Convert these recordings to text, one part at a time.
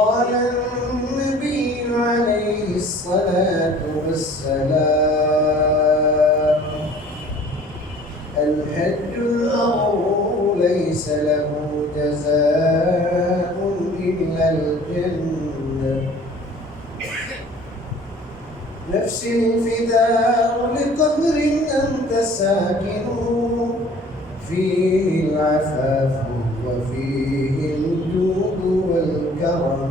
قال النبي عليه الصلاة والسلام الحج المبرور ليس له جزاء إلا الجنة نفسي الفداء لقبر أنت ساكنه فيه العفاف وفيه الجود والكرم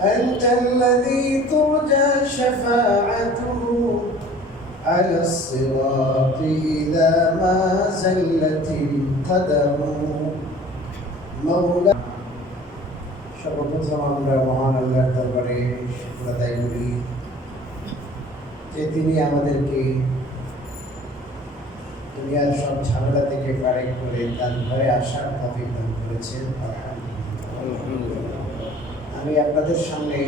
أنت الذي ترجى شفاعته على الصراط إذا ما زلت القدم مولا সর্বপ্রথম আমরা মহান আল্লাহর দরবারে শুকর আদায় করি যে তিনি আমাদেরকে দুনিয়ার সব ঝামেলা থেকে পারে করে তার ঘরে আসার তৌফিক দান করেছেন। আমি আপনাদের সামনে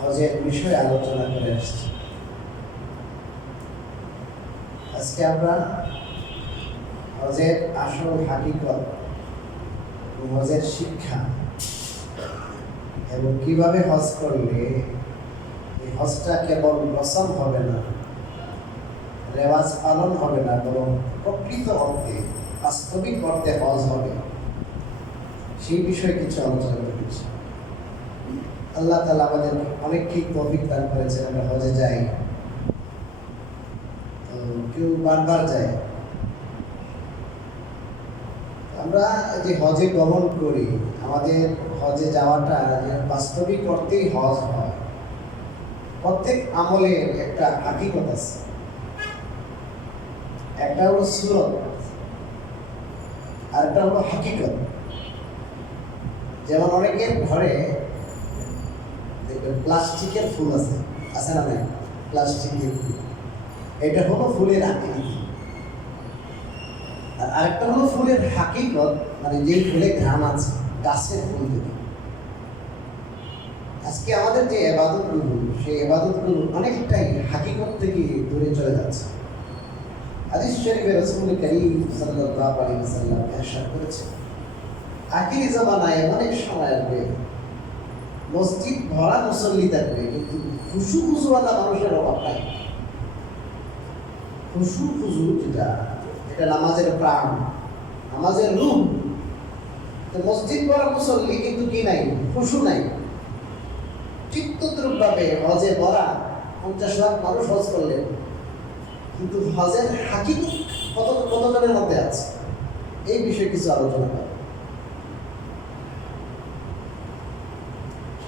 হজের বিষয়ে আলোচনা করে আসছি। আজকে আমরা হজের আসল হাকিকত, হজের শিক্ষা এবং কিভাবে হজ করলে এই হজটা কেবল রসম হবে না, রেওয়াজ পালন হবে না, বরং প্রকৃত অর্থে বাস্তবিক অর্থে হজ হবে, সেই বিষয়ে কিছু আলোচনা করেছি। আল্লাহ তাআলা আমাদের অনেককেই তৌফিক দান করেছেন আমরা হজে যাই, তো কেউ বারবার যায়। আমরা যে হজে গমন করি, আমাদের হজে যাওয়াটা যে বাস্তবিক অর্থেই হজ হয়। প্রত্যেক আমলের একটা হাকিকত আছে, একটা হলো সুরত আর একটা হলো হাকিকত। যেমন অনেকের ঘরে দেখবেন প্লাস্টিকের ফুল আছে, আছে না নাই? প্লাস্টিকের ফুল, এটা হলো ফুলের আকৃতি। আর আরেকটা হলো ফুলের হাকিকত, মানে যে ফুলে ঘ্রাণ আছে, গাছের ফুল থেকে। আজকে আমাদের যে ইবাদতগুলো, সেই ইবাদতগুলো অনেকটাই হাকিকত থেকে দূরে চলে যাচ্ছে। হাদিস শরীফে রাসূল করিম সাল্লাল্লাহু আলাইহি ওয়াসাল্লাম ইরশাদ করেছেন, আখিরি জামানায় এমন এক সময় আসবে মসজিদ ভরা মুসল্লি থাকবে, কিন্তু খুশু খুশুওয়ালা মানুষের অভাব নাই। খুশু খুশু যেটা, এটা নামাজের প্রাণ, নামাজের রূপ। মসজিদ ভরা মুসল্লি কিন্তু কি নাই? খুশু নাই। ঠিক তদ্রূপভাবে হজে ভরা 50 লাখ মানুষ হজ করলেন, কিন্তু হজের হাকিকত কতজনের মধ্যে আছে, এই বিষয়ে কিছু আলোচনা করব।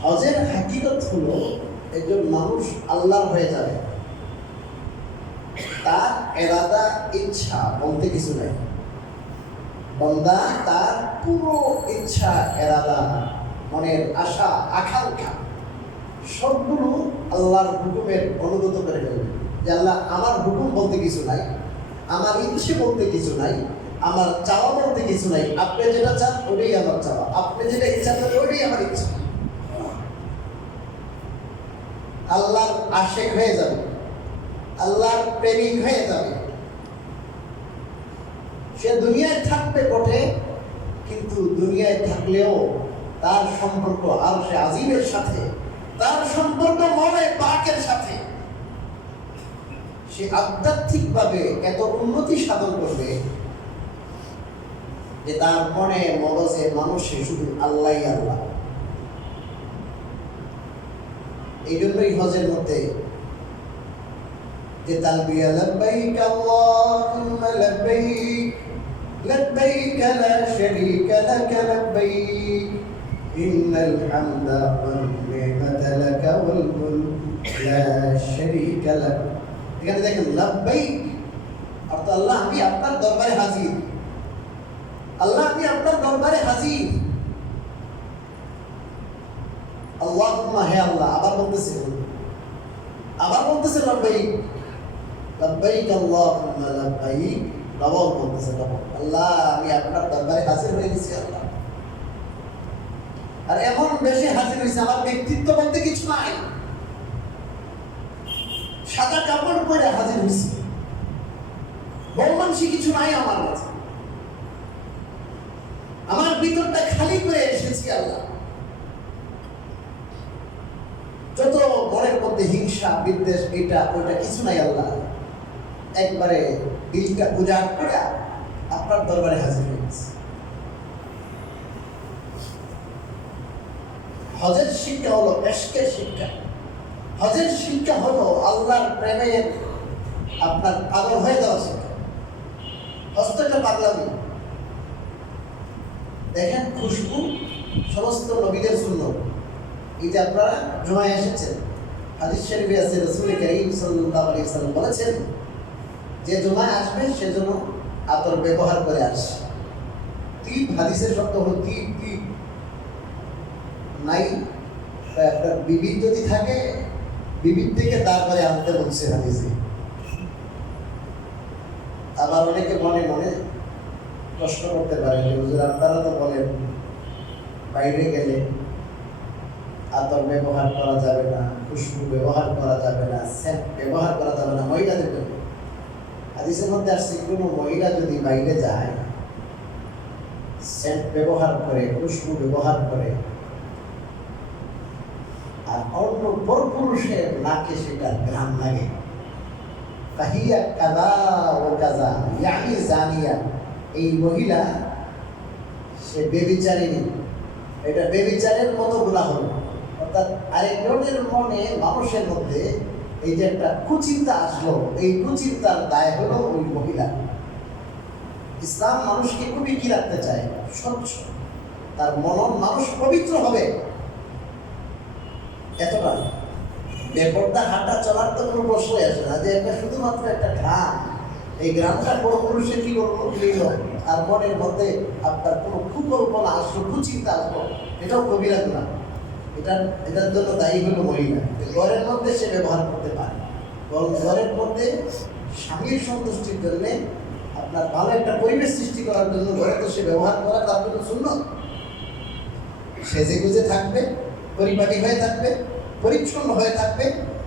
হজের হাকিকত হলো একজন মানুষ আল্লাহর হয়ে যাবে, তার এরাদা ইচ্ছা বলতে কিছু নাই। বান্দা তার পুরো ইচ্ছা, এরাদা, মনের আশা, আকাঙ্ক্ষা সবগুলো আল্লাহর হুকুমের অনুগত করে ফেলবে। যে আল্লাহ, আমার হুকুম বলতে কিছু নাই, আমার ইচ্ছে বলতে কিছু নাই, আমার চাওয়া বলতে কিছু নাই। আপনি যেটা চান ওটাই আমার চাওয়া, আপনি যেটা ইচ্ছা করেন ওটাই আমার ইচ্ছা। আল্লাহর আশিক হয়ে যাবে, আল্লাহর প্রেমিক হয়ে যাবে। সে দুনিয়ায় থাকবে বটে, কিন্তু দুনিয়ায় থাকলেও তার সম্পর্ক আরশে আজিমের সাথে, তার সম্পর্ক মনে পাকের সাথে। সে আধ্যাত্মিকভাবে এত উন্নতি সাধন করবে যে তার মনে মগজে মানুষে শুধু আল্লাহই আল্লাহ। এই জন্যই হজের মধ্যে যে তালবিয়া, লব্বাইক আল্লাহুম্মা লব্বাইক লব্বাইক লা শারীকা লাক লব্বাইক ইন্নাল হামদা ওয়ান নি'মাতা লাক ওয়াল মুলক লা শারীকা লাক। এখানে দেখেন লব্বাইক অর্থ আল্লাহ আমি আপনার দরবারে হাজির, আল্লাহ আমি আপনার দরবারে হাজির। আল্লাহুম্মা, হে আল্লাহ। আবার বলতেছে লব্বাইক লব্বাইক আল্লাহুম্মা লব্বাইক। নবম বলতেছে, আল্লাহ আমি আপনার দরবারে হাজির হয়ে গেছি আল্লাহ। আর এমন বেশি হাজির হয়েছে, আমার ব্যক্তিত্ব বলতে কিছু নাই, সাদা কাপড় পরে হাজির হয়েছে, বৌমানসি কিছু নাই আমার কাছে। আমার ভিতরটা খালি করে এসেছি আল্লাহ। যত মনের মধ্যে হিংসা বিদ্বেষ এটা ওইটা কিছু নাই আল্লাহ, একবারে দিলটা উজাড় করে আপনার দরবারে হাজির হয়ে গেছে। হজের শিক্ষা হলো এশকের শিক্ষা। হজের শিক্ষা হলো আল্লাহর প্রেমের আপনার পাগল হয়ে যাওয়া শিক্ষা। হস্তটা পাগলামি। দেখেন খুশবু সমস্ত নবীদের সুন্নাত। এই যে আপনারা জুমায় এসেছেন, হাদিস শরীফে আছে রাসূল কারীম সাল্লাল্লাহু আলাইহি ওয়াসাল্লাম বলেছেন যে জুমায় আসবে সেজন্য আতর ব্যবহার করে আসে। তিব হাদিসের শব্দ হলো তিব। তিব নাই আপনার বিবিধ যদি থাকে, বিবিধ থেকে তারপরে আনতে বলছে হাদিসে। আবার অনেকে মনে মনে প্রশ্ন করতে পারে যে হুজুর আপনারা তো বলেন বাইরে গেলে আতর ব্যবহার করা যাবে না, খুশবু ব্যবহার করা যাবে না, সেন্ট ব্যবহার করা যাবে না মহিলাদের জন্য। হাদিসের মধ্যে আসছে কোনো মহিলা যদি বাইরে যায়, সেন্ট ব্যবহার করে, খুশবু ব্যবহার করে, আর অন্য পরপুরুষের নাকে সেটা ঘ্রাণ লাগে, কাহিয়া কাদা ও কাজা ইয়ানি জানিয়া, এই মহিলা সে বেবিচারিণী, এটা বেবিচারের মতো গুনাহ হলো। অর্থাৎ আরেকজনের মনে, মানুষের মধ্যে এই যে একটা কুচিন্তা আসলো, এই কুচিন্তার দায় হলো ওই মহিলা। ইসলাম মানুষকে খুবই কি রাখতে চায়? স্বচ্ছ। তার মনন মানুষ পবিত্র হবে, এতটা। বেপর্দা হাঁটা চলার তো কোনো প্রশ্নই আসে না, যে একটা শুধুমাত্র একটা গ্রাম, এই গ্রামটা বড় পুরুষের কি করবো নিল, আর মনের মধ্যে আপনার কোনো কুকল্পনা আসলো, কুচিন্তা আসলো, এটাও কবিরা গুনাহ। এটার জন্য দায়ী হলো মহিলা। ঘরের মধ্যে সে ব্যবহার করতে পারে, বরং ঘরের মধ্যে স্বামীর সন্তুষ্টির জন্যে, আপনার ভালো একটা পরিবেশ সৃষ্টি করার জন্য ঘরে তো সে ব্যবহার করা তার জন্য সুন্নত। সেজে গুজে থাকবে, পরিপাটি হয়ে থাকবে, পরিচ্ছন্ন হয়ে থাকবে,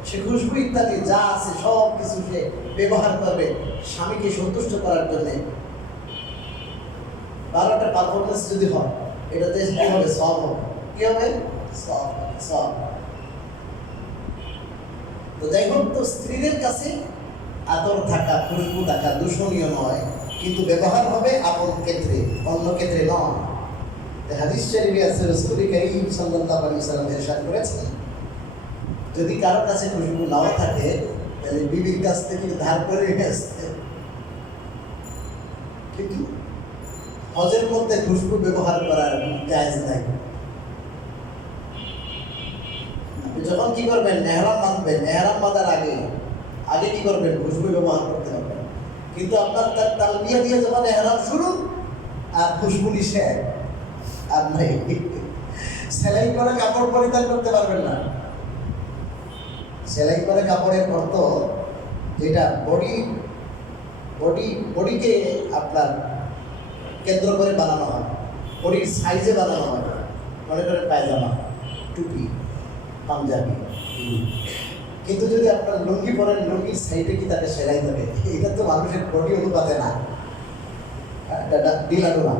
সে খুশবু ইত্যাদি যা আছে সব কিছু সে ব্যবহার করবে স্বামীকে সন্তুষ্ট করার জন্যে। ভালো একটা পারফরমেন্স যদি হয়, এটাতে কি হবে? সব হবে। কি হবে? সব। তো যাই হোক, তো স্ত্রীদের কাছে আতর থাকা, খুশবু থাকা দূষণীয় নয়, কিন্তু ব্যবহার হবে আপন ক্ষেত্রে, অন্য ক্ষেত্রে নয়। হাদিস শরীফে আছে রাসূল কারীম সাল্লাল্লাহু আলাইহি ওয়াসাল্লাম ইরশাদ করেছেন, যদি কারোর কাছে খুশবু নাও থাকে, তাহলে বিবির কাছ থেকে ধার করে নিয়ে আসতে। কিন্তু হজের মধ্যে খুশবু ব্যবহার করার জায়েজ নাই। যখন কি করবেন? নেহরাম বাঁধবেন, নেহরাম বাঁধার আগে কি করবেন? খুশবু ব্যবহার করতে হবে। কিন্তু আপনার তার তালবিয়া দিয়ে যখন নেহরাম শুরু আর খুশবু নিষেধ, আপনি সেলাই করে কাপড় পরিধান করতে পারবেন না। সেলাই করে কাপড়ের অর্থ যেটা বডিকে আপনার কেন্দ্র করে বানানো হয়, বডির সাইজে বানানো হয়। মনে করেন পায়জামা, টুপি, পাঞ্জাবি। কিন্তু যদি আপনার লুঙ্গি পরেন, লুঙ্গির সাইডে কি তাকে সেলাই দেবে? এটা তো মানুষের বডি অনুপাতে না, ডিলানো না।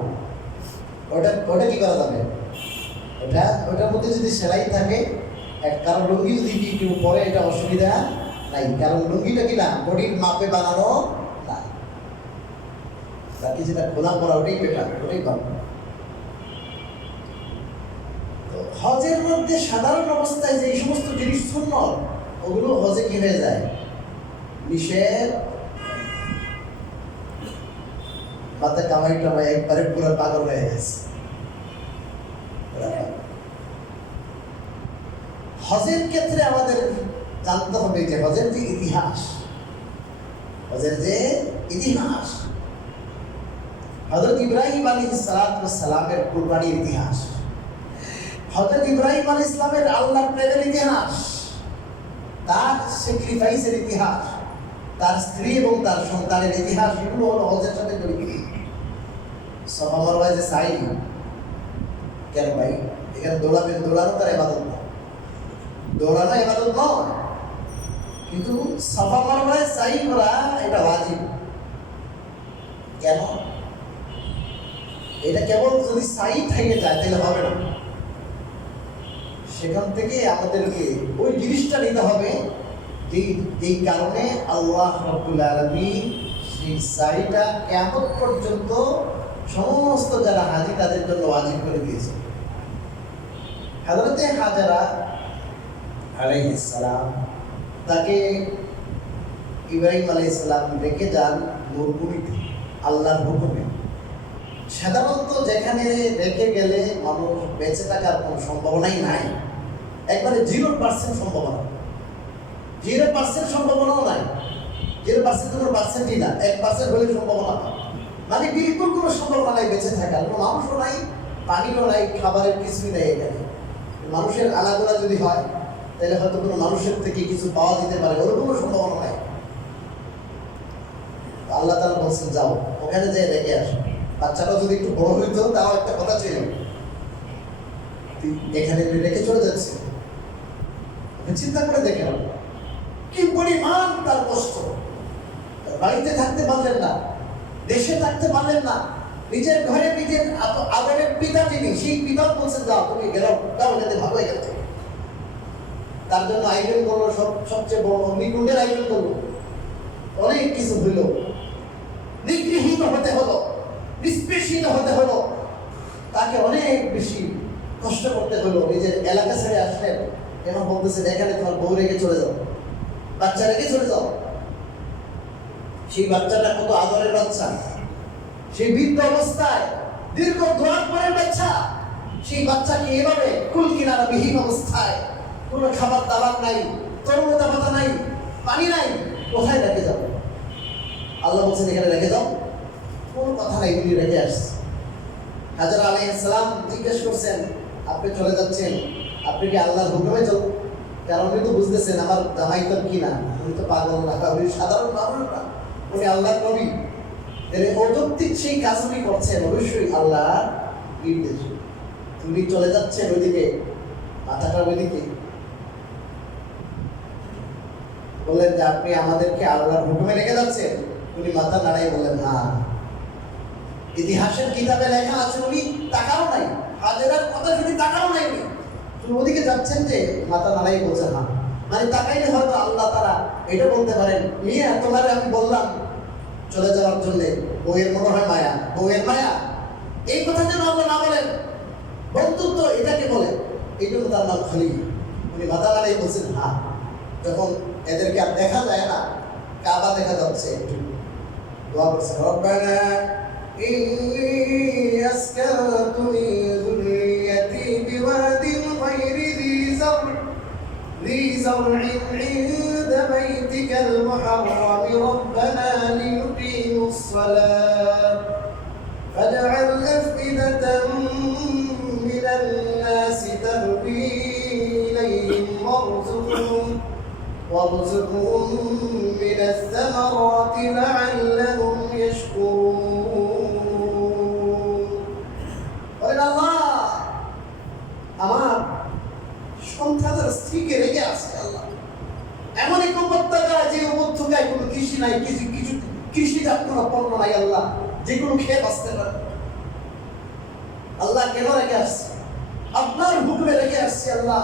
ওটা কি করা যাবে? ওটার মধ্যে যদি সেলাই থাকে, কারণ লুঙ্গি যদি কেউ পরে, এটা অসুবিধা নাই, কারণ লুঙ্গিটা কি না বডির মাপে বানানো না। বাকি যেটা খোলা পড়া ওটাই বেটার, ওটাই ভালো। হজের মধ্যে সাধারণ অবস্থায় যে সমস্ত জিনিস সুন্নত, ওগুলো হজে কি হয়ে যায়? নিষেধ। মাথা কামাই একবারে পুরো পাগল হয়ে গেছে। হজের ক্ষেত্রে আমাদের জানতে হবে যে হজের যে ইতিহাস, হযরত ইব্রাহিম আলাইহিস সালামের কুরবানির ইতিহাস, হযরত ইব্রাহিম আলাইহিস সালামের আল্লাহর প্রেমের ইতিহাস, তার স্যাক্রিফাইসের ইতিহাস, তার স্ত্রী এবং তার সন্তানের ইতিহাস, এগুলো হলো হজের সাথে জড়িত। সাফা মারওয়ায় যে সাই, কেন ভাই এখানে দৌড়াবেন? দৌড়ানো তার ইবাদত না, দৌড়ানো ইবাদত নয়, কিন্তু সাফা মারওয়ায় সাই করা এটা ওয়াজিব। কেন? এটা কেবল যদি সাই থেকে যায় তাহলে হবে না, সেখান থেকে আমাদেরকে ওই জিনিসটা নিতে হবে যেই কারণে আল্লাহ রাব্বুল আলামিন সেই সাইটা কিয়ামত পর্যন্ত সমস্ত যারা হাজী তাদের জন্য ওয়াজিব করে দিয়েছে। হযরতে হাজেরা আলাইহিস সালাম তাকে ইব্রাহিম আলাইহিস সালাম রেখে যান মরুভূমিতে আল্লাহর হুকুমে। সাধারণত যেখানে রেখে গেলে মানুষ বেঁচে থাকার কোনো সম্ভাবনাই নাই, একবারে 0% সম্ভাবনা, 0% সম্ভাবনাও নাই, 0% কোনো পার্সেন্টই না, 1% হলে সম্ভাবনা, মানে বিলকুল কোনো সম্ভাবনা নাই বেঁচে থাকার। কোনো মানুষও নাই, পানিও নাই, খাবারের কিছুই নেই এখানে। মানুষের আলাদা যদি হয় তাহলে হয়তো কোনো মানুষের থেকে কিছু পাওয়া যেতে পারে, ওর কোনো সম্ভাবনা নাই। আল্লাহ তাআলা বলছেন যাও ওখানে যেয়ে রেখে আসো। বাচ্চাটা যদি একটু বড় হইতো তাও একটা কথা ছিল, এখানে রেখে চলে যাচ্ছে। চিন্তা করে দেখেন কি পরিমাণ তার কষ্ট। বাড়িতে থাকতে পারলেন না, দেশে থাকতে পারলেন না, নিজের ঘরে নিজের আদরের পিতা যিনি সেই পিতা বলছেন যাও তুমি গেলাও তাও এখানে ভালো হয়ে গেছে। তার জন্য আয়োজন করলো, সবচেয়ে বড় অগ্নিকুণ্ডের আয়োজন করলো, অনেক কিছু হইল, নিগৃহীত হতে হলো, নিষ্পেষিত হতে হলো, তাকে অনেক বেশি কষ্ট করতে হলো। নিজের এলাকা ছেড়ে আসলেন, এখন বলতেছেন এখানে তোমার বউ রেখে চলে যাও, বাচ্চা রেখে চলে যাও। সেই বাচ্চাটা কত আদরের বাচ্চা, সেই বৃদ্ধ অবস্থায় দীর্ঘ দোয়ার পরের বাচ্চা, সেই বাচ্চাকে এভাবে কুল কিনারা বিহীন অবস্থায়, কোনো খাবার দাবার নাই, তরলতা পাতা নাই, পানি নাই, কোথায় রেখে যাও? আল্লাহ বলছেন এখানে রেখে যাও, কোনো কথা নাই, উনি রেখে আসছে। হাজেরা আলাইহিস সালাম জিজ্ঞেস করছেন আপনি চলে যাচ্ছেন, আপনি কি আল্লাহর হুকুমে চল? কারণ উনি তো বুঝতেছেন আমার জামাই তো কি না, উনি তো পাগল না, উনি সাধারণ মানুষ না, উনি আল্লাহর নবী। অযৌক্তিক সেই কাজ উনি করছেন অবশ্যই আল্লাহর নির্দেশ। উনি চলে যাচ্ছেন ওইদিকে, মাথাটা ওইদিকে, বললেন যে আপনি আমাদেরকে আল্লাহর হুকুমে রেখে যাচ্ছেন? উনি মাথা নাড়াই বললেন হ্যাঁ। ইতিহাসের কিতাবে লেখা আছে উনি তাকাও নাই, হাজেরার কথা শুনি তাকাও নাই, উনি ওদিকে যাচ্ছেন যে মাথা নাড়াই বলছেন হ্যাঁ। মানে তাকাইলে হয়তো আল্লাহ তারা এটা বলতে পারেন মিয়া তোমার আমি বললাম চলে যাওয়ার জন্য, বউয়ের মনে হয় মায়া, বউয়ের মায়া, এই কথা যেন আল্লাহ না বলেন। বন্ধুত্ব এটাকে বলে, এই জন্য তার নাম খালি। উনি মাথা নাড়াই বলছেন হ্যাঁ। যখন এদেরকে আর দেখা যায় না, কাবা দেখা যাচ্ছে, একটু দোয়া করছেন রব্বানা ইন্নী আসকানতু মিন যুররিয়্যাতি বিওয়াদিন গায়রি ذي زرع عند بيتك المحرم ربنا ليقيموا الصلاة فاجعل أفئدة من الناس تهوي إليهم وارزقهم من الثمرات لعلهم يشكرون. قال الله আমার সন্তানের স্ত্রীকে রেখে আসছে আল্লাহ এমন এক উপত্যকা, যে উপত্যকায় কোনো কৃষি নাই, কিছু কৃষিজাত কোনো পণ্য নাই আল্লাহ, যেগুলো খেয়ে বাঁচতে পারে। আল্লাহ কেন রেখে আসছে? আপনার হুকুমে রেখে আসছে আল্লাহ,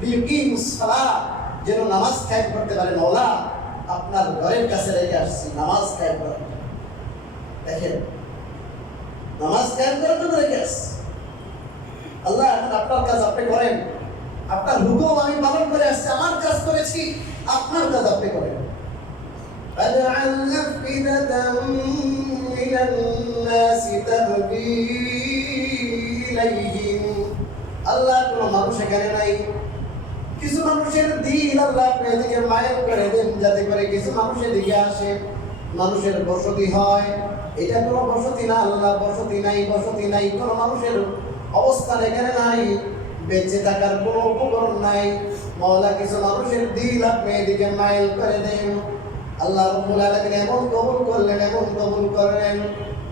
লিয়ুকিমুস সালাত, যেন নামাজ কায়েম করতে পারে। মওলা আপনার ঘরের কাছে রেখে আসছি নামাজ কায়েম করার জন্য। দেখেন নামাজ কায়েম করার জন্য রেখে আসছে আল্লাহ। এখন আপনার কাজ আপনি করেন, আপনার হুকুম আমি পালন করে আসছি, আমার কাজ করেছি, আপনার কাজ আপনি করেন। فَاجْعَلْ أَفْئِدَةً مِّنَ النَّاسِ تَهْوِي إِلَيْهِمْ। আল্লাহ কোন মানুষ এখানে নাই, কিছু মানুষের দিল আল্লাহ আপনি এদিকে মায়ের করে দেন, যাতে করে কিছু মানুষের দিকে আসে, মানুষের বসতি হয়। এটা কোনো বসতি না আল্লাহ, বসতি নাই, কোনো মানুষের অবস্থান এখানে নাই, বেঁচে থাকার কোনো উপকরণ নাই। মওলা কিছু মানুষের দিল আপনি এদিকে মাইল করে দেন। আল্লাহ রাব্বুল আলামিন এমন কবুল করলেন, এমন কবুল করলেন,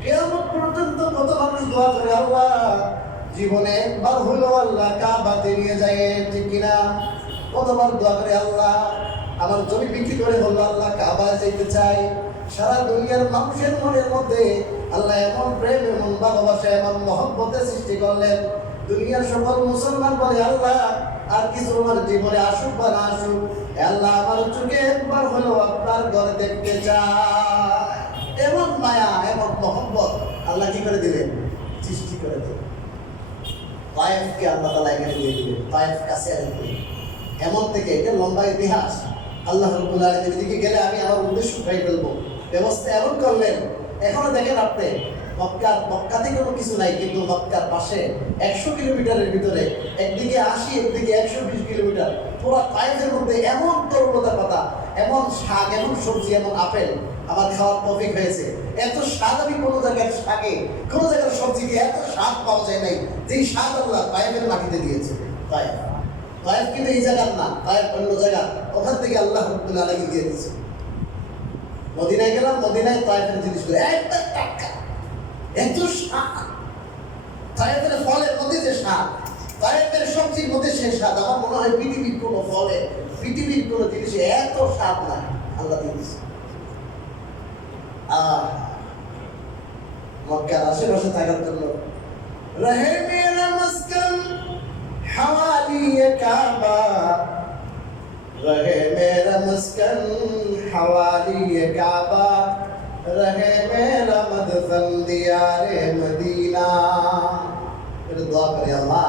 কিয়ামত পর্যন্ত কত মানুষ দোয়া করে আল্লাহ জীবনে একবার হলো আল্লাহ কাবাতে নিয়ে যায়, ঠিক কিনা? কতবার দোয়া করে আল্লাহ আমার জমি বিক্রি করে হলো আল্লাহ কাবা যেতে চাই। সারা দুনিয়ার মানুষের মনের মধ্যে আল্লাহ এমন প্রেম, এমন ভালোবাসা, এমন মহব্বতের সৃষ্টি করলেন, দুনিয়ার সকল মুসলমান বলে আল্লাহ আর কিছু আমার জীবনে আসুক বা না আসুক, আল্লাহ আমার চোখে একবার হলো আপনার ঘরে দেখতে চায়। এমন মায়া, এমন মহব্বত আল্লাহ কি করে দিলেন? সৃষ্টি করে দিলেন। তায়েফকে আল্লাহ তাআলা এখানে দিয়ে দিলেন, তায়েফ কাছে আসবে। এমন থেকে এটা লম্বা ইতিহাস। আল্লাহ রাব্বুল আলামিনের দিকে গেলে আমি আমার উদ্দেশ্য উঠাই ফেলবো, ব্যবস্থা এমন করলেন। এখনো দেখেন আপনি মক্কাতে কোনো কিছু নাই, কিন্তু মক্কার পাশে 100 কিলোমিটারের ভিতরে একদিকে 80, একদিকে 120 কিলোমিটার, পুরো তায়েফের মধ্যে এমন তরুলতা পাতা, এমন শাক, এমন সবজি, এমন আপেল আমার খাওয়ার তৌফিক হয়েছে। এত স্বাদ আমি কোনো জায়গার শাকে, কোনো জায়গার সবজিকে এত স্বাদ পাওয়া যায় নাই যেই স্বাদ আল্লাহ তায়েফের মাটিতে দিয়েছে। তায়েফ কিন্তু এই জায়গার না, তায়েফ অন্য জায়গা, ওখান থেকে আল্লাহ রাব্বুল আলামিন দিয়ে দিয়েছে। মদিনায় গেলাম, মদিনায় তায়েফের জিনিসগুলো একটা টাটকা, এত স্বাদ। তায়েফের ফলের মধ্যে যে স্বাদ, তায়েফের সবজির মধ্যে সে স্বাদ, আমার মনে হয় পৃথিবীর কোনো ফলে, পৃথিবীর কোনো জিনিসে এত স্বাদ নাই, আল্লাহ দিয়ে দিয়েছে। মক্কার আশেপাশে থাকার জন্য রহে মেরা মাসকান হাওয়ালি কাবা, রহে মেরা মাসকান হাওয়ালি কাবা, রহে মেরা মদফন দিয়ারে মদিনা। এটা দোয়া করে আল্লাহ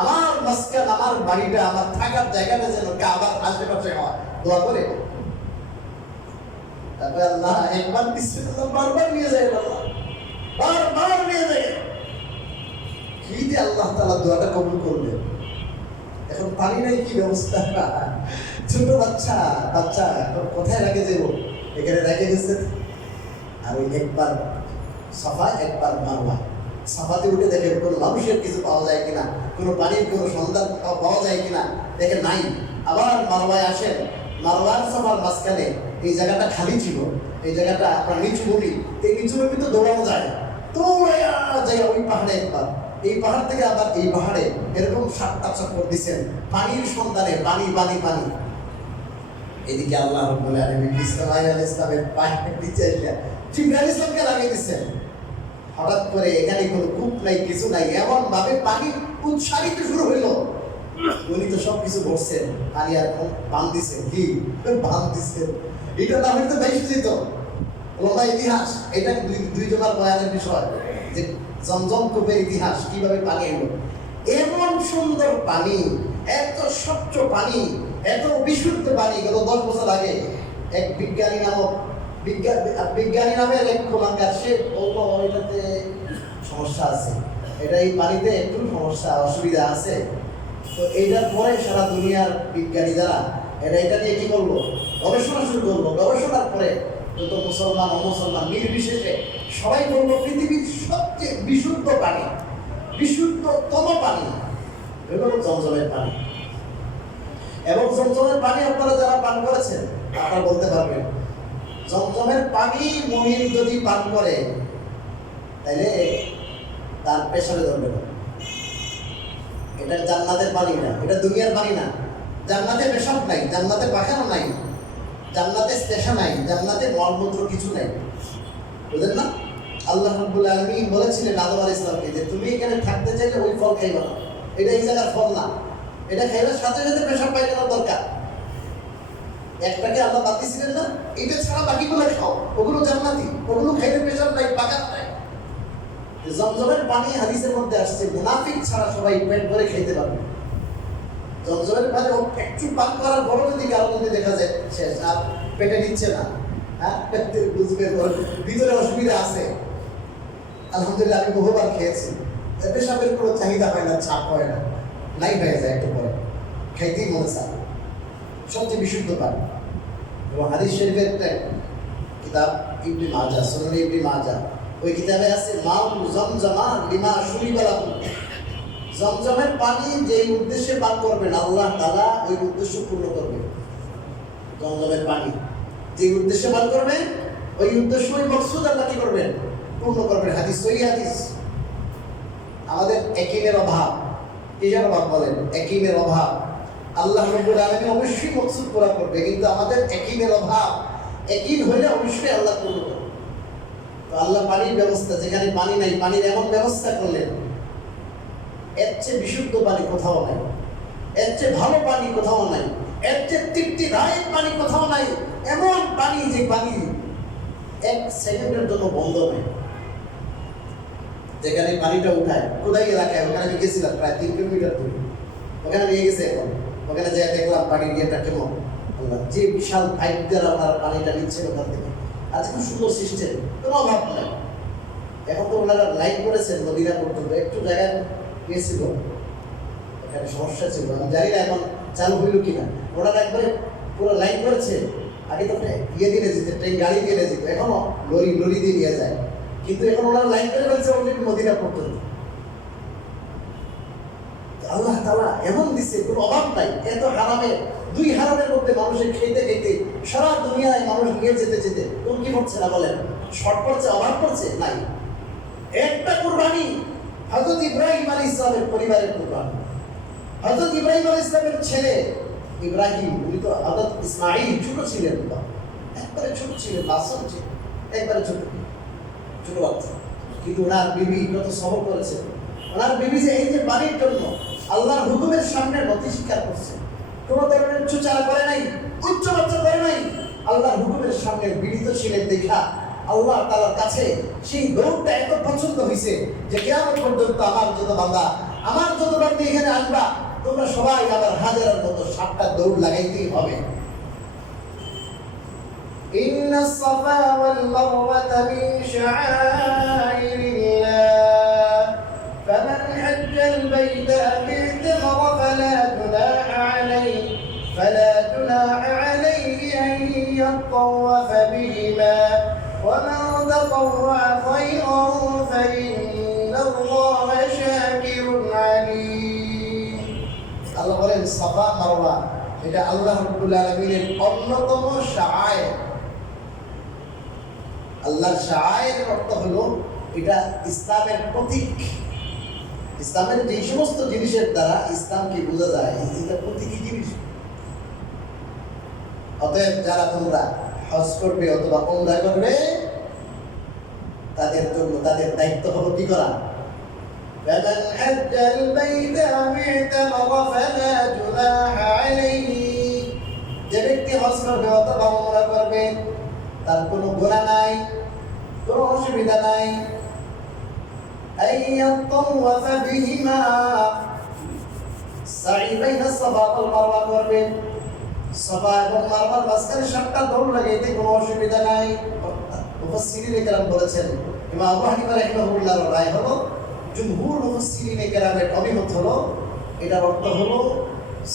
আমার মাসকান, আমার বাড়িটা, আমার থাকার জায়গাটা যেন কাবার আশেপাশে হয়, দোয়া করে। তারপরে আল্লাহ একবার দিচ্ছে, বারবার নিয়ে যায়, আল্লাহ বারবার নিয়ে যায়। কি দিয়ে আল্লাহ তাআলা দোয়াটা কবুল করবে? এখন পানি নাই, কি ব্যবস্থা? ছোট বাচ্চা কোথায় রেখে দেবো? এখানে রেখে গেছে। আর ওই একবার সাফা, একবার মারওয়া। সাফাতে উঠে দেখে কোনো মানুষের কিছু পাওয়া যায় কিনা, কোনো পানির কোনো সন্ধান পাওয়া যায় কিনা, দেখে নাই। আবার মারওয়ায় আসেন, মারওয়ার সাফার মাঝখানে এই জায়গাটা খালি ছিল, এই জায়গাটা আপনার নিচু ভূমি, এই নিচু ভূমি তো দৌড়ানো যায়, দৌড়াইয়া যায় ওই পাহাড়ে একবার, এই পাহাড় থেকে আবার এই পাহাড়ে এরকম 7টা চক্কর দিচ্ছেন পানির সন্ধানে, পানি পানি পানি। এদিকে আল্লাহ রাব্বুল আলামিন ইসমাঈল আলাইহিস সালামের পায়ের নিচে এসে জিবরাইল ইসলামকে লাগিয়ে দিচ্ছেন। হঠাৎ করে এখানে কোনো কূপ নাই, কিছু নাই, এমন ভাবে পানি উৎসারিত শুরু হইলো। উনি তো সব কিছু বলছেন, পানি আর বান দিচ্ছেন, কি বান দিচ্ছেন, এটা না হইতে বেশি যেত। লম্বা ইতিহাস, এটা দুই জনের বয়ানের বিষয় যে জমজম কূপের ইতিহাস, কিভাবে পানি এলো। এমন সুন্দর পানি, এত স্বচ্ছ পানি, এত বিশুদ্ধ পানি। গত 10 বছর আগে এক বিজ্ঞানী নামের এক খোলাঙ্গার, সে বললো এটাতে সমস্যা আছে, এটা এই পানিতে একটু সমস্যা, অসুবিধা আছে। তো এইটার পরে সারা দুনিয়ার বিজ্ঞানী যারা এটা নিয়ে কি করলো, গবেষণা শুরু করলো। গবেষণার পরে যত মুসলমান অমুসলমান নির্বিশেষে সবাই বললো পৃথিবীর সবচেয়ে বিশুদ্ধ পানি, বিশুদ্ধতম পানি হলো জমজমের পানি। এবং জমজমের পানি আপনারা যারা পান করেছেন আপনারা বলতে পারবেন, জমজমের পানি মুমিন যদি পান করে তাহলে তার পেশাবে ধরবে না। এটা জান্নাতের পানি না, এটা দুনিয়ার পানি না। জান্নাতে পেশাব নাই, জান্নাতে পায়খানা নাই, জান্নাতে স্টেশন নাই, জান্নাতে মলমূত্র কিছু নাই, বুঝলেন না? আল্লাহ রাব্বুল আলামিন বলেছিলেন আদম আলাইহিস সালামকে যে তুমি এখানে থাকতে চাইলে ওই ফল খাইবা না, এটা এই জায়গার ফল না, এটা খাইলে সাথে সাথে পেশাব পায়খানার দরকার। একটাকে আল্লাহ বাদ দিয়েছিলেন না, এটা ছাড়া বাকিগুলো খাও, ওগুলো জান্নাতি, ওগুলো খাইলে পেশাব নাই, পাকার নাই। জমজমের পানি হাদিসের মধ্যে আসছে মুনাফিক ছাড়া সবাই পেট ভরে খেতে পারবে। জমজমের পানি একটু পান করার পরও যদি কারো যদি দেখা যায় শেষ, আর পেটে নিচ্ছে না, হ্যাঁ বুঝবে ভিতরে অসুবিধা আছে। আলহামদুলিল্লাহ আমি বহুবার খেয়েছি, পেশাবের কোনো চাহিদা হয় না, চাপ হয় না, নাই হয়ে যায় একটু পরে, খাইতেই মনে চায়। সবচেয়ে বিশুদ্ধ পানি। এবং হাদিস শরীফের কিতাব ইবনে মাজাহ, সুনান ইবনে মাজাহ, ওই কিতাবে আছে মাউ জমজমা লিমা শুরিবা লাহু। জমজমের পানি যেই উদ্দেশ্যে পান করবেন আল্লাহ তাআলা ওই উদ্দেশ্য পূর্ণ করবেন। জমজমের পানি যেই উদ্দেশ্যে পান করবেন ওই উদ্দেশ্য, ওই মকসুদ আল্লাহ কি করবেন, পূর্ণ করবেন। হাদিস, সহিহ হাদিস। আমাদের একিনের অভাব, কিসের অভাব বলেন? একিনের অভাব। আল্লাহ রাব্বুল আলামিন অবশ্যই মকসুদ পুরা করবে, কিন্তু আমাদের একিনের অভাব। একিন হইলে অবশ্যই আল্লাহ পূর্ণ করবে। তো আল্লাহ পানির ব্যবস্থা, যেখানে পানি নাই পানির এমন ব্যবস্থা করলেন, এর চেয়ে বিশুদ্ধ পানি কোথাও নাই, এর চেয়ে ভালো পানি কোথাও নাই, এর চেয়ে তৃপ্তিদায়ক পানি কোথাও নাই। এমন পানি যে পানি এক সেকেন্ডের জন্য বন্ধ নেই। যেখানে পানিটা উঠায় কোথায় এলাকায়, ওখানে আমি গেছিলাম প্রায় 3 কিলোমিটার দূরে, ওখানে নিয়ে গেছে। এখন ওখানে যেয়ে দেখলাম পানির ইয়েটা কেমন। আল্লাহ, যে বিশাল পাইপ দিয়ে আপনারা পানিটা নিচ্ছেন ওখান থেকে, আজ খুব সুন্দর সিস্টেম, কোনো অভাব নাই। এখন তো ওনারা লাইন করেছেন মদিনা পর্যন্ত, একটু জায়গায় গিয়েছিল, এখানে সমস্যা ছিল, আমি জানি না এখন চালু হইল কিনা। ওনারা একবারে পুরো লাইন করেছে। আগে তো ইয়ে দিয়ে যেত, ট্রেন গাড়ি দিয়ে যেত, এখনো লরি দিয়ে নিয়ে যায়, কিন্তু এখন ওনারা লাইন করে ফেলছে অলরেডি মদিনা পর্যন্ত। আল্লাহ তাআলা এমন দিচ্ছে, কোনো অভাব নাই। এত হারামে, 2 হারামের মধ্যে মানুষের খেতে খেতে সারা দুনিয়ায় মানুষ নিয়ে যেতে কোন কি হচ্ছে না বলেন? শর্ট পড়ছে, অভাব পড়ছে নাই। একটা কুরবানি হযরত ইব্রাহিম আলাইহিস সালামের পরিবারের কুরবানি। হযরত ইব্রাহিম আলাইহিস সালামের ছেলে ইব্রাহিম, উনি তো হযরত ইসমাঈল ছোট ছিলেন, একবারে ছোট ছিলেন, মাসুম ছিলেন, একবারে ছোট বাচ্চা। কিন্তু ওনার বিবি কত সবর করেছে। ওনার বিবি যে এই যে বাড়ির জন্য আল্লাহর হুকুমের সামনে নতি স্বীকার করছে, কোনো ধরনের চুচারা করে নাই, উচ্চবাচ্চা করে নাই, আল্লাহর হুকুমের সামনে বিনীত ছিলেন দেখা আল্লাহ তাআলার কাছে সেই দৌড়টা এত পছন্দ হয়েছে যে কিয়ামত পর্যন্ত আমার যত বান্দা, আমার যত বান্দা এখানে আসবা, তোমরা সবাই আবার হাজারের মতো 7টা দৌড় লাগাইতেই হবে। إن الصفا والمروة من شعائر الله فمن حج البيت أو اعتمر فلا جناح عليه أن يطوف بهما ومن تطوع خيرا فإن الله شاكر عليم. الله বলেন সাফা মারওয়া এটা আল্লাহ রাব্বুল আলামিনের অন্যতম শাআয়ের। আল্লাহর শাআয়ের অর্থ হলো এটা ইসলামের প্রতীক। ইসলামের যে সমস্ত জিনিসের দ্বারা ইসলামকে বোঝা যায়, এটা প্রতীকী জিনিস। অতএব যারা তোমরা হজ করবে অথবা উমরা করবে, তাদের জন্য তাদের দায়িত্ব হলো কি করা? فمن حج البيت أو اعتمر فلا جناح عليه, যে ব্যক্তি হজ করবে অথবা উমরা করবে তার কোনো গুনাহ নাই, কোনো অসুবিধা নাই। أن يطوف بهما, সাই বাইনা সাফা ওয়াল মারওয়া করবে, সাফা এবং মারওয়ার মাঝখানে 7টা দৌড় লাগাইতে কোনো অসুবিধা নাই। মুফাসসিরিনে কেরাম বলেছেন, ইমাম আবু হানিফা রাহিমাহুল্লাহর রায় হলো, জুমহুর মুফাসসিরিনে কেরামের অভিমত হলো, এটার অর্থ হলো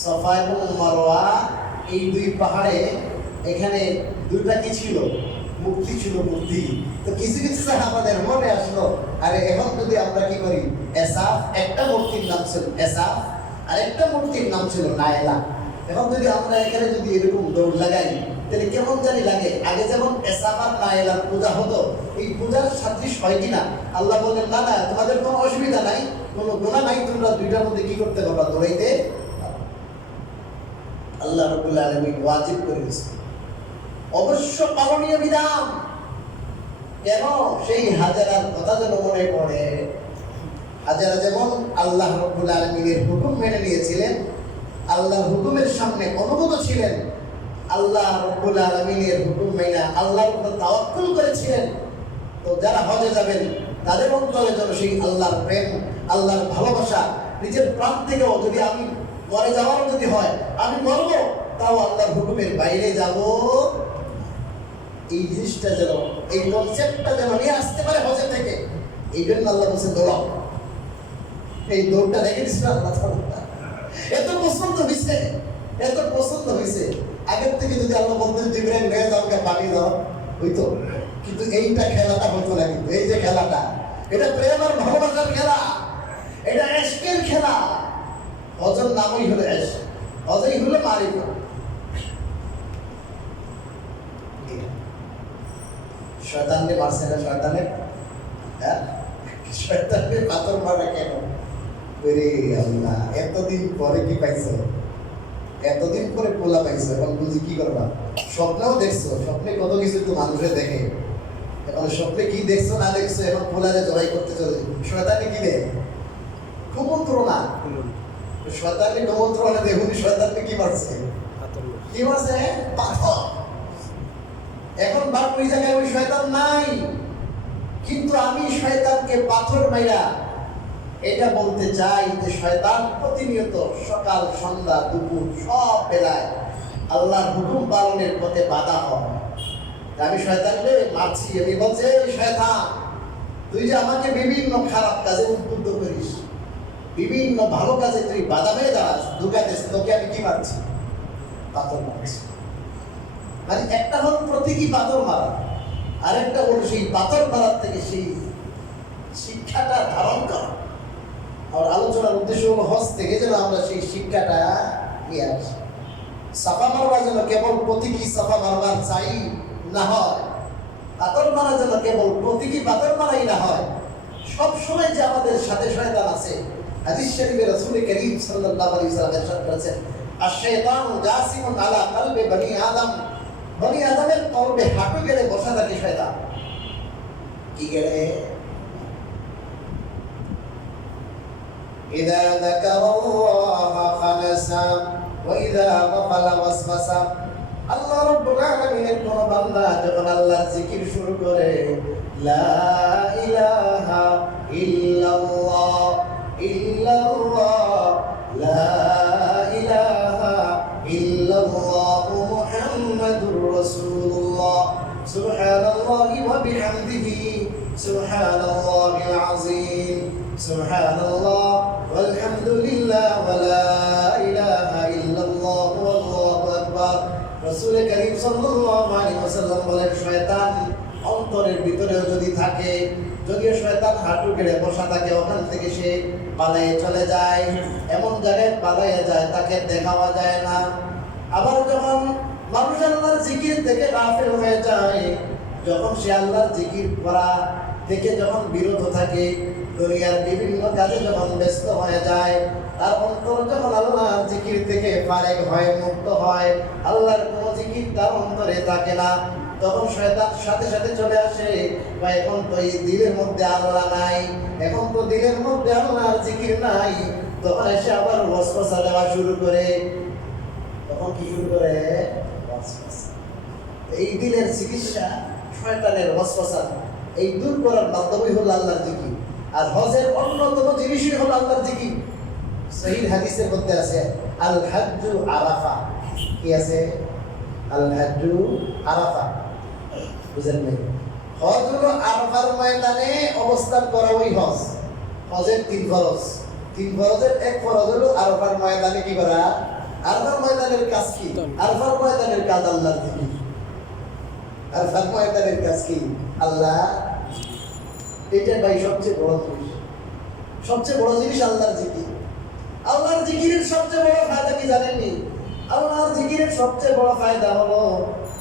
সাফা এবং মারওয়া এই 2 পাহাড়ে, এখানে 2টা কি ছিল? মূর্তি ছিল, মূর্তি। তো কিছু কিছু সাহাবাদের মনে আসলো, আরে এখন যদি আমরা কি করি, এসাফ, একটা মূর্তির নাম ছিল এসাফ আর একটা মূর্তির নাম ছিল নাইলা, এখন যদি আমরা এখানে যদি এরকম দৌড় লাগাই তাহলে কেমন জানি লাগে। আগে যেমন এসাফ আর নাইলার পূজা হতো, এই পূজার সাদৃশ্য হয় কিনা? আল্লাহ বলেন না না, তোমাদের কোনো অসুবিধা নাই, কোনো গুনাহ নাই, তোমরা 2টার মধ্যে কি করতে পারবা? দৌড়াইতে। আল্লাহ রাব্বুল আলামিন ওয়াজিব করে দিয়েছেন, অবশ্য পালনীয় বিধান। কেন? সেই হাজেরার কথা যেন মনে পড়ে। হাজেরা যেমন আল্লাহ রাব্বুল আলামিনের হুকুম মেনে নিয়েছিলেন, আল্লাহর হুকুমের সামনে অনুগত ছিলেন, আল্লাহ রাব্বুল আলামিনের হুকুম মেনে আল্লাহর উপর তাওয়াক্কুল করেছিলেন। তো যারা হজে যাবেন তাদের অন্তরে যেন সেই আল্লাহর প্রেম, আল্লাহর ভালোবাসা, নিজের প্রাণ থেকেও যদি আমি মরে যাওয়ারও যদি হয়, আমি মরবো তাও আল্লাহর হুকুমের বাইরে যাব, এই জিনিসটা যেন, এই কনসেপ্টটা যেন নিয়ে আসতে পারে হজে থেকে। এই জন্য আল্লাহ বলছেন দৌড়াও। এই দৌড়টা রেখে দিচ্ছিল আল্লাহ। এত পছন্দ হয়েছে, এত পছন্দ হয়েছে। আগের থেকে যদি আল্লাহ বলতেন জিবরাইল নিয়ে যাও, পানি দাও, হইতো। কিন্তু এইটা খেলাটা হতো না। কিন্তু এই যে খেলাটা, এটা প্রেম আর ভালোবাসার খেলা, এটা ইশকের খেলা। হজের নামই হলো ইশক, হজই হলো মারিফা। শয়তানকে মারছে না, শয়তানের, হ্যাঁ, শয়তানকে পাথর মারা কেন? ওরে আল্লাহ, এতদিন পরে কি পাইছো? এতদিন পরে পোলা পাইছো, এখন বুঝি কি করবা? স্বপ্নেও দেখছো, স্বপ্নে কত কিছু তো মানুষে দেখে। এখন স্বপ্নে কি দেখছো না দেখছো, এখন পোলারে জবাই করতে চলে শয়তানে কি দেয় কুমন্ত্রণা। শয়তানি কুমন্ত্রণা দেখুন শয়তানকে কি মারছে, কি মারছে পাথর। এখন বাপ ওই জায়গায় ওই শয়তান নাই, কিন্তু আমি শয়তানকে পাথর মাইরা এটা বলতে চাই যে শয়তান প্রতিনিয়ত সকাল সন্ধ্যা দুপুর সব বেলায় আল্লাহর হুকুম পালনের পথে বাধা হয়। আমি শয়তানকে মারছি, আমি বলছি শয়তান তুই যে আমাকে বিভিন্ন খারাপ কাজে উদ্বুদ্ধ করিস, বিভিন্ন ভালো কাজে তুই বাধা হয়ে দাঁড়াস, ঢুকাইতেছ, তোকে আমি কি মারছি, পাথর মারছি। মানে একটা হল প্রতীকী পাথর মারা, আরেকটা হল সেই পাথর মারার থেকে সেই শিক্ষাটা ধারণ করা। আর আলোচনার উদ্দেশ্য হল হজ থেকে যেন আমরা সেই শিক্ষাটা নিয়ে আসি। সাফা মারবার যেন কেবল প্রতীকী সাফা মারবার চাই না হয়, পাথর মারা যেন কেবল প্রতীকী পাথর মারাই না হয়, সবসময় যে আমাদের সাথে শয়তান আছে। হাদিস শরীফে রাসূল করিম সাল্লাল্লাহু আলাইহি ওয়াসাল্লাম ইরশাদ করেছেন, আশ-শাইতানু জাসিমুন আলা কলবি বনি আদম, বনি আদমের কলবে হাঁটু গেড়ে বসা থাকে শয়তান। কি গেড়ে? ইযা যাকারাল্লাহা খানাসা ওয়া ইযা গাফালা ওয়াসওয়াসা। আল্লাহ রাব্বুল আলামিনের কোন বান্দা যখন আল্লাহর জিকির শুরু করে, লা ইলাহা ইল্লাল্লাহ ইল্লাল্লাহ, লা ইলাহা ইল্লাল্লাহ মুহাম্মাদুর রাসূলুল্লাহ, সুবহানাল্লাহি ওয়া বিহামদিহি, সুবহানাল্লাহিল আযীম, সুবহানাল্লাহ ওয়াল হামদুলিল্লাহ ওয়া লা ইলাহা ইল্লাল্লাহ ওয়াল্লাহু আকবার। রাসূল করিম সাল্লাল্লাহু আলাইহি ওয়াসাল্লাম বলেন, শয়তান অন্তরের ভিতরেও যদি থাকে, যদিও শয়তান হাঁটু গেড়ে বসা থাকে, ওখান থেকে সে পালায়ে চলে যায়, এমন জায়গায় পালায়ে যায় তাকে দেখাও যায় না। আবার যখন মানুষ আল্লাহর জিকির থেকে গাফিল হয়ে যায়, যখন সে আল্লাহর জিকির করা থেকে যখন বিরত থাকে, দুনিয়ার বিভিন্ন কাজে যখন ব্যস্ত হয়ে যায়, তার অন্তর যখন আল্লাহর জিকির থেকে ফারেক হয়, মুক্ত হয়, আল্লাহর কোনো জিকির তার অন্তরে থাকে না, তখন শয়তান সাথে সাথে চলে আসে, বা এখন তো এই দিলের মধ্যে আল্লাহ নাই, এখন তো দিলের মধ্যে আল্লাহর জিকির নাই। তখন এসে আবার ওয়াসওয়াসা দেওয়া শুরু করে। তখন কি শুরু করে? ওয়াসওয়াসা। এই দিলের চিকিৎসা শয়তানের ওয়াসওয়াসা এই দূর করার মাধ্যমই হলো আল্লাহর জিকির। আর হজের অন্যতম জিনিসই হলো আল্লাহর জিকির। সহিহ হাদিসের মধ্যে আছে, আল হাজ্জু আরাফা। কি আছে? আল হাজ্জু আরাফা। বুঝেন নাই? হজ হলো আরাফার ময়দানে অবস্থান করা, ওই হজ। হজের তিন ফরজ, তিন ফরজের এক ফরজ হলো আরাফার ময়দানে কি করা। আরাফার ময়দানের কাজ কি? আরাফার ময়দানের কাজ আল্লাহর জিকির। আরাফার ময়দানের কাজ কি? আল্লাহ। এটা ভাই সবচেয়ে বড় জিনিস, সবচেয়ে বড় জিনিস আল্লাহর জিকির। আল্লাহর জিকিরের সবচেয়ে বড় ফায়দা কি জানেননি? আল্লাহর জিকিরের সবচেয়ে বড় ফায়দা হলো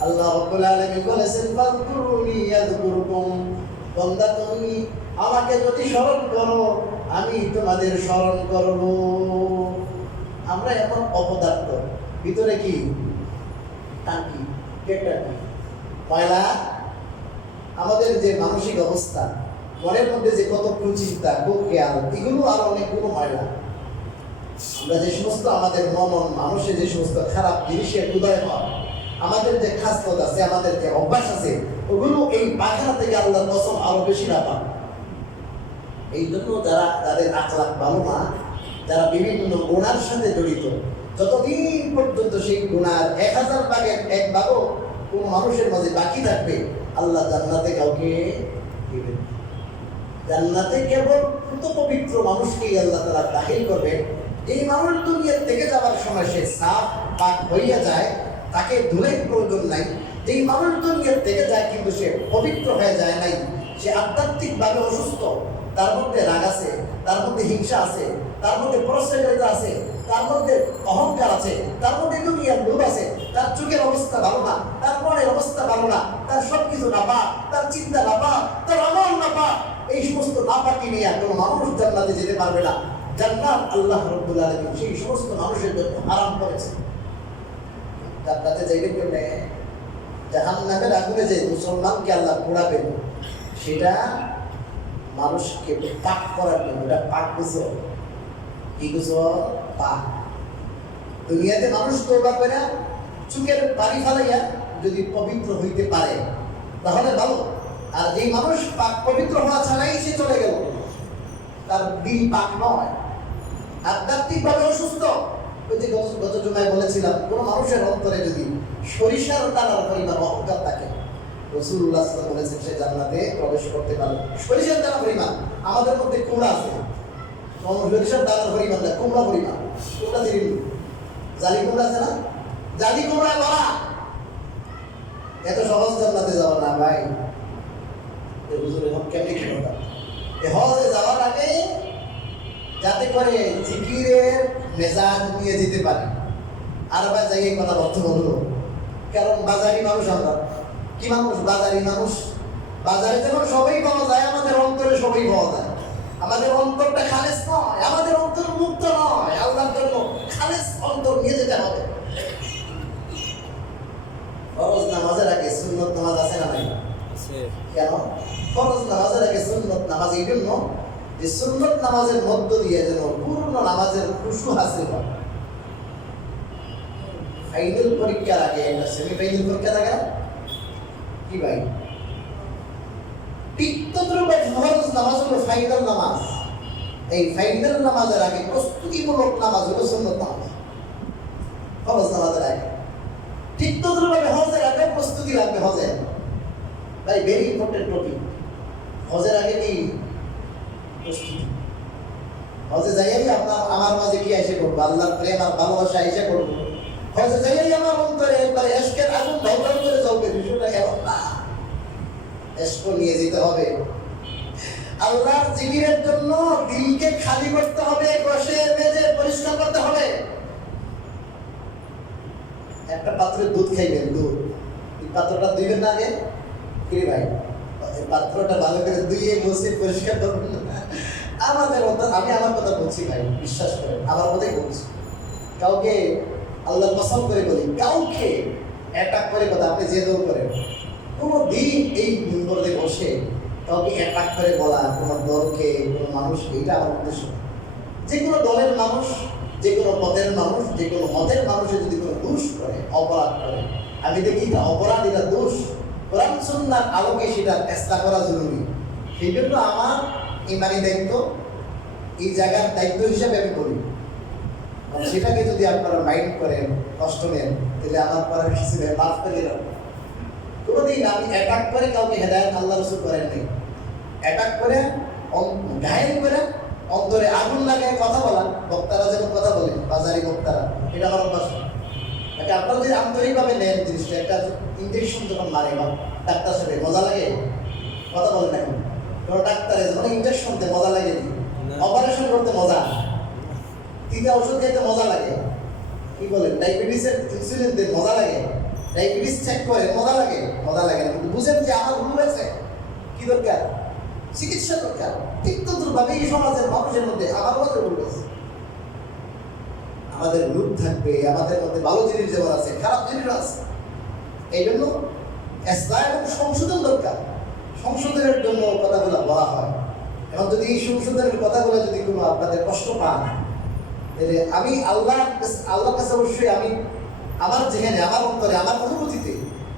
আল্লাহ রাব্বুল আলামিন বলেছেন, ফাযকুরুনি ইয়াযকুরুকুম। বান্দা তুমি আমাকে যদি স্মরণ করো, আমি তোমাদের স্মরণ করব। আমরা এখন অপদার্থ, ভিতরে কি টাকি, পেটটা কি ময়লা। আমাদের যে মানসিক অবস্থা, মনের মধ্যে যে কত কুচিন্তা, কুখেয়াল, এগুলো আর অনেকগুলো ময়লা। আমরা যে সমস্ত আমাদের মনন মানুষে যে সমস্ত খারাপ জিনিসের উদয় হয়, আমাদের যে খাসলত আছে, আমাদের যে অভ্যাস আছে, ওগুলো এই পায়খানা থেকে আল্লাহর কসম আরো বেশি না পান। এই জন্য যাদের আখলাক ভালো না, যারা বিভিন্ন গুনার সাথে জড়িত, যতদিন পর্যন্ত সেই গুনার 1000 ভাগের 1 ভাগও কোন মানুষের মাঝে বাকি থাকবে, আল্লাহ জান্নাতে কাউকে দিবেন। জান্নাতে কেবল পুত পবিত্র মানুষকেই আল্লাহ তাআলা দাখিল করবেন। এই মানুষ দুনিয়া থেকে যাওয়ার সময় সে সাফ পাক হইয়া যায়, তাকে ধুলের প্রয়োজন নাই। যেই মানুষ দুনিয়া থেকে যায় কিন্তু সে পবিত্র হয়ে যায় নাই, সে আধ্যাত্মিকভাবে অসুস্থ, তার মধ্যে রাগ আছে, তার মধ্যে হিংসা আছে, তার মধ্যে পরশ্রয়তা আছে, তার মধ্যে অহংকার আছে, তার মধ্যে দুনিয়ার লোভ আছে, তার চোখের অবস্থা ভালো না, তার মনের অবস্থা ভালো না, তার সবকিছু নাপাক, তার চিন্তা নাপাক, তার আমল নাপাক। এই সমস্ত নাপাকি নিয়ে কোনো মানুষ জান্নাতে যেতে পারবে না। জান্নাত আল্লাহ রাব্বুল আলামিন সেই সমস্ত মানুষের জন্য হারাম করেছেন। জান্নাতে যাইবে কেমনে? জাহান্নামের আগুনে যে মুসলমানকে আল্লাহ পোড়াবেন, সেটা মানুষকে পাক করার জন্য। এটা পাক গোসল। কি গোসল? পাক। দুনিয়াতে মানুষ তওবা করে চোখের পানি ফেলাইয়া যদি পবিত্র হইতে পারে তাহলে ভালো। আর যে মানুষ পাক পবিত্র হওয়া ছাড়াই সে চলে গেল, তার দিল পাক নয়, আধ্যাত্মিকভাবে অসুস্থ। ওই যে গত জুমায় বলেছিলাম, কোন মানুষের অন্তরে যদি সরিষার দানার পরিমাণ অহংকার থাকে, রাসূলুল্লাহ সাল্লাল্লাহু আলাইহি ওয়াসাল্লাম বলেছেন সে জান্নাতে প্রবেশ করতে পারবে। সরিষার দানা পরিমাণ। আমাদের মধ্যে কুমড়া আছে, সরিষার দানার পরিমাণ না, কুমড়া পরিমাণ। কুমড়া দিন, জালি কুমড়া আছে না, জালি কুমড়া বলা। এত সহজ জান্নাতে যাওয়া না ভাই। হুজুর এখন কেমনে কি কথা? হজে যাওয়ার আগে যাতে করে জিকিরের মেজাজ নিয়ে যেতে পারে। আর ভাই জায়গায় কথা অর্থ হলো, কারণ বাজারি মানুষ আমরা। কি মানুষ? বাজারি মানুষ। বাজারে যেমন সবই পাওয়া যায়, আমাদের অন্তরে সবই পাওয়া যায়। আমাদের অন্তরটা খালেস নয়, আমাদের অন্তর মুক্ত নয়। আল্লাহর জন্য খালেস অন্তর নিয়ে যেতে হবে। ফরজ নামাজের আগে সুন্নত নামাজ আছে না নাই? কেন? ফরজ নামাজের আগে সুন্নত নামাজ এই জন্য যে সুন্নত নামাজের মধ্য দিয়ে যেন পূর্ণ নামাজের খুশু হাসিল হয়। ফাইনাল পরীক্ষার আগে একটা সেমিফাইনাল পরীক্ষা থাকে না কি ভাই? ঠিক তদ্রূপ ফরজ নামাজ হলো ফাইনাল নামাজ। এই ফাইনাল নামাজের আগে প্রস্তুতিমূলক নামাজ হলো সুন্নত নামাজ। ফরজ নামাজের আগে ঠিক তদ্রূপভাবে হজের আগে প্রস্তুতি লাগবে। হজের ভাই ভেরি ইম্পর্টেন্ট টপিক। হজের আগে কি প্রস্তুতি? হজে যাইয়াই আপনার আমার মাঝে কি এসে করবো? আল্লাহর প্রেম আর ভালোবাসা এসে করবো। হজে যাইয়াই আমার অন্তরে একবার এশকের আগুন ঢলঢল করে জ্বলবে। বিষয়টা এমন না, এশক নিয়ে যেতে হবে। আল্লাহর জিকিরের জন্য দিলকে খালি করতে হবে, বসে মেজে পরিষ্কার করতে হবে। একটা পাত্রে দুধ খাইবেন, দুধ, এই পাত্রটা ধুইবেন না আগে? কি ভাই, এই পাত্রটা ভালো করে ধুইয়ে মুছে পরিষ্কার করবেন না? আমাদের আমি আমার কথা বলছি ভাই, বিশ্বাস করেন, আমার কথাই বলছি। কাউকে আল্লাহ পছন্দ করে বলি, কাউকে অ্যাটাক করে কথা আপনি যে দৌড় করেন, কোনো দিন এই মিম্বরে বসে কাউকে অ্যাটাক করে বলা, কোনো দলকে, কোনো মানুষকে, এটা আমার উদ্দেশ্য। যে কোনো দলের মানুষ, যে কোনো পদের মানুষ, যে কোনো মতের মানুষের যদি কোনো দোষ করে, অপরাধ করে, আমি দেখি এটা অপরাধ, এটা দোষ, কোরআন সুন্নাহর আলোকে সেটা চেষ্টা করা জরুরি। সেই জন্য আমার ইমানি দায়িত্ব, এই জায়গার দায়িত্ব হিসাবে আমি করি। সেটাকে যদি আপনারা মাইন্ড করেন, কষ্ট নেন, তাহলে আমার করার কিছু নেই, মাফ করে দিলাম। কোনোদিন আমি অ্যাটাক করে কাউকে হেদায়েত আল্লাহ রাসূল করেন নাই। অ্যাটাক করে, ঘায়েল করে, অন্তরে আগুন লাগায় কথা বলা, বক্তারা যেমন কথা বলে, বাজারি বক্তারা, এটা আমার অভ্যাস। এটা আপনারা যদি আন্তরিকভাবে নেন জিনিসটা, একটা ইঞ্জেকশন যখন মারে বা ডাক্তার সাথে মজা লাগে, কথা বলে না এখন কোনো ডাক্তারে যখন ইঞ্জেকশন দেয় মজা লাগে, অপারেশন করতে মজা, তিনটা ওষুধ খেতে মজা লাগে, কি বলেন ডায়াবেটিসের ইনসুলিন দিতে মজা লাগে, ডায়াবেটিস চেক করে মজা লাগে, মজা লাগে না। কিন্তু বুঝেন যে আমার ভুল হয়েছে, কি দরকার? চিকিৎসা দরকার। ঠিক তদ্রূপভাবে এই সমাজের মানুষের মধ্যে আমার মধ্যে ভুল হয়েছে, আমাদের রূপ থাকবে, আমাদের মধ্যে ভালো জিনিস যেমন আছে, খারাপ জিনিস আছে। এই জন্য ইসলাম এবং সংশোধন দরকার। সংশোধনের জন্য কথাগুলো বলা হয়। এখন যদি এই সংশোধনের কথাগুলো যদি কোনো আপনাদের কষ্ট পান, তাহলে আমি আল্লাহর কাছে অবশ্যই আমি আমার যেখানে আমার অন্তরে আমার অনুভূতিতে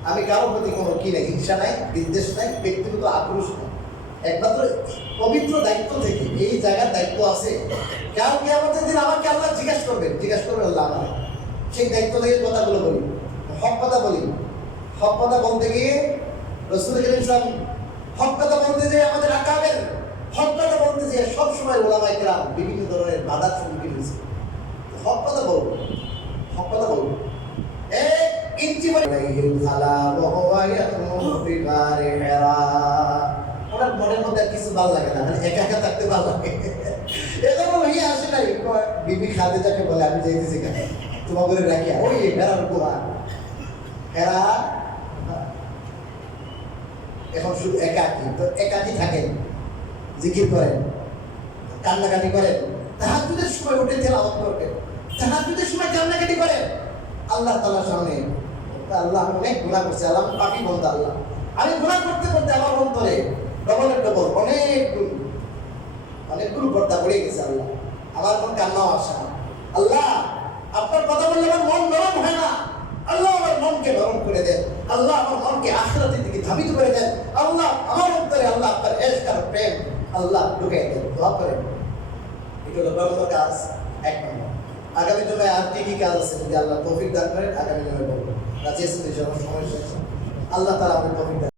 আমি কারোর প্রতি কোনো কি নাই, হিংসা নাই, বিদ্বেষ নাই, ব্যক্তিগত আক্রোশ নাই। একমাত্র পবিত্র দায়িত্ব থেকে এই জায়গার দায়িত্ব আছে। কারণ আমাদের দিন আমাকে আল্লাহ জিজ্ঞাসা করবেন আল্লাহ আমাদের, সেই দায়িত্ব থেকে কথাগুলো বলি, হক কথা বলি। হক কথা বলতে গিয়ে রাসূল করিম সাল্লাল্লাহু আলাইহি ওয়াসাল্লাম হক কথা বলতে যে আমাদের আকাবের হক কথা বলতে যে সবসময় ওলামায়ে কেরাম বিভিন্ন ধরনের বাধার সম্মুখীন হয়েছে। হক কথা বলবো, হক কথা বলবো। এক ইঞ্চি ওনার মনের মধ্যে কিছু ভালো লাগে না, মানে একা একা থাকতে ভালো লাগে। এখন ওই আসে নাই, বিবি খাদিজাকে বলে আমি যাইতেছি কেন তোমার করে রাখি, ওই হেরার গোড়া হেরা এখন শুধু একাকি, তো একাকি থাকেন, জিকির করেন, কান্নাকাটি করেন, তাহাজ্জুদের সময় উঠে তেলাওয়াত করবেন, তাহাজ্জুদের সময় কান্নাকাটি করেন আল্লাহ তাআলার সামনে। আল্লাহ আমি অনেক গুনাহ করছি, আল্লাহ পাপী বন্ধা, আল্লাহ আমি গুনাহ করতে করতে আমার অন্তরে ডবলের ডবল অনেকগুলো পর্দা পড়ে গেছে। আল্লাহ আমার মন কান্নাও আসে না। আল্লাহ আপনার কথা বললে আমার মন নরম হয় না। আল্লাহ আমার মনকে নরম করে দেন। আল্লাহ আমার মনকে আখিরাতের দিকে ধাবিত করে দেন। আল্লাহ আমার অন্তরে আল্লাহ আপনার ইশক আর প্রেম আল্লাহ ঢুকিয়ে দেন। দোয়া করেন। এটা হলো প্রথম কাজ, এক নম্বর। আগামী জন্য আর কি কাজ আছে যদি আল্লাহ তৌফিক দান করেন আগামী জন্য বলবো। রাজি আছেন? সময় শেষ। আল্লাহ তাআলা আমাদের তৌফিক দান